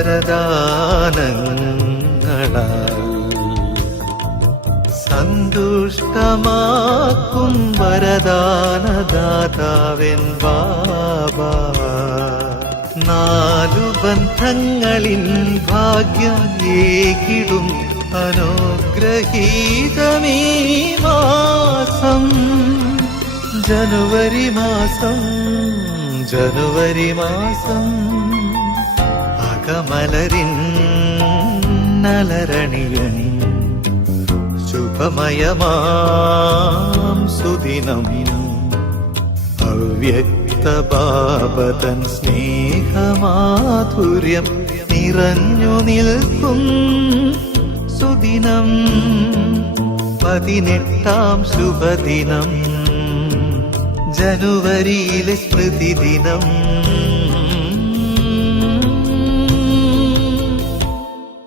വരദാനങ്ങളാൽ സന്തുഷ്ടമാക്കും വരദാനദാതാവൻ ബാബ. നാലു ബന്ധങ്ങളിൻ ഭാഗ്യം ഏകിടും അനുഗ്രഹീതമീ മാസം ജനുവരി മാസം അകമലരിൻ നലരണിയും ശുഭമയമാം സുദിനം അവ്യക്തപാപതൻ സ്നേഹമാധുര്യം നിറഞ്ഞു നിൽക്കും സുദിനം 18-ാം ശുഭദിനം ജനുവരിയിലെ സ്മൃതി ദിനം